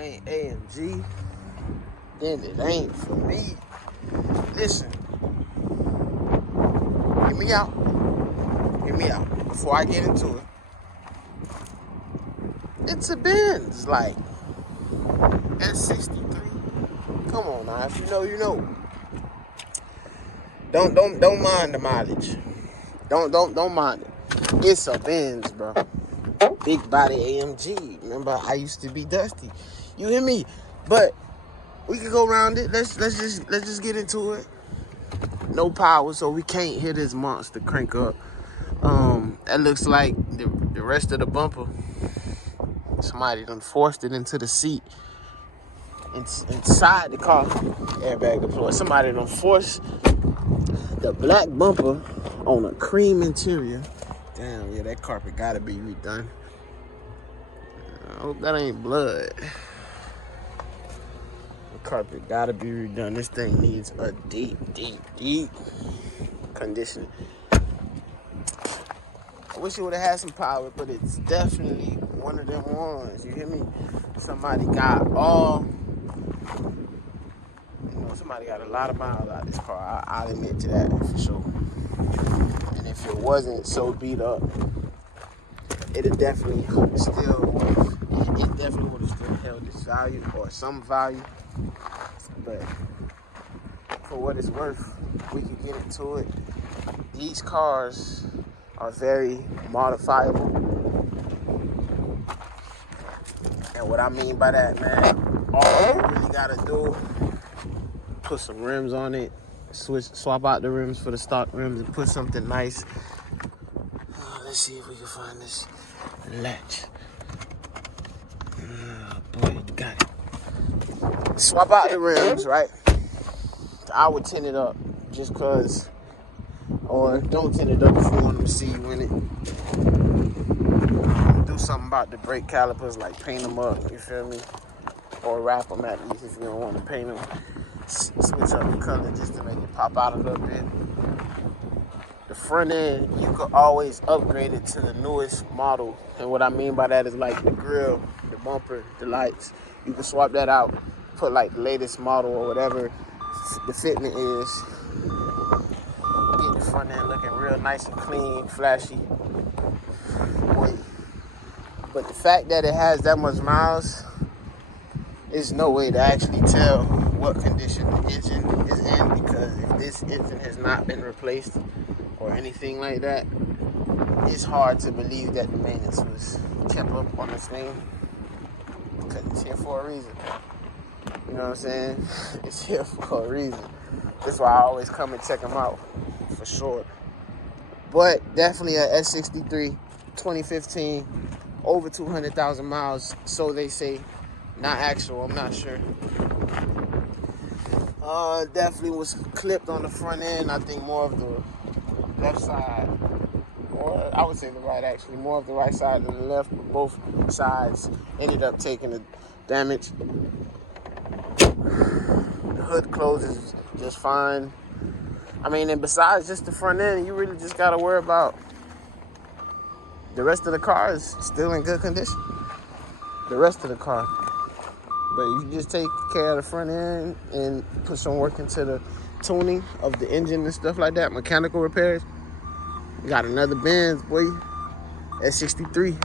ain't AMG, then it ain't for me. Listen, hear me out. Hear me out. Before I get into it, it's a Benz, like S63. Come on now, if you know, you know. Don't mind the mileage. Don't mind it. It's a Benz, bro. Big body AMG. Remember, I used to be dusty. You hear me? But we can go around it. Let's just get into it. No power, so we can't hear this monster crank up. That looks like the rest of the bumper. Somebody done forced it into the seat. Inside the car. Airbag deployed. Somebody done forced the black bumper on a cream interior. Damn, yeah, that carpet gotta be redone. I hope that ain't blood. The carpet gotta be redone. This thing needs a deep conditioning. I wish it would have had some power, but it's definitely one of them ones. You hear me? Somebody got somebody got a lot of miles out of this car. I'll admit to that for sure. And if it wasn't so beat up, it definitely would have still held its value or some value. But for what it's worth, we can get into it. These cars are very modifiable. And what I mean by that, man, all you really gotta do, put some rims on it, swap out the rims for the stock rims and put something nice. Let's see if we can find this latch. Oh boy, got it. Swap out the rims, right? I would tint it up just cause, or don't tint it up if you want them to see you in it. Do something about the brake calipers, like paint them up, you feel me? Or wrap them at least if you don't want to paint them. Switch up the color just to make it pop out a little bit. The front end, you could always upgrade it to the newest model. And what I mean by that is like the grill, the bumper, the lights. You can swap that out, put like the latest model or whatever the fitment is. Get the front end looking real nice and clean, flashy. Boy. But the fact that it has that much miles, there's no way to actually tell what condition the engine is in, because if this engine has not been replaced or anything like that, it's hard to believe that the maintenance was kept up on this thing, because it's here for a reason. You know what I'm saying? It's here for a reason. That's why I always come and check them out, for sure. But definitely a S63 2015, over 200,000 miles, so they say. Not actual, I'm not sure. Definitely was clipped on the front end. I think more of the left side, or I would say the right actually, more of the right side than the left, but both sides ended up taking the damage. The hood closes just fine. I mean, and besides just the front end, you really just gotta worry about the rest of the car is still in good condition. The rest of the car. But you just take care of the front end and put some work into the tuning of the engine and stuff like that, mechanical repairs. You got another Benz, boy, S63.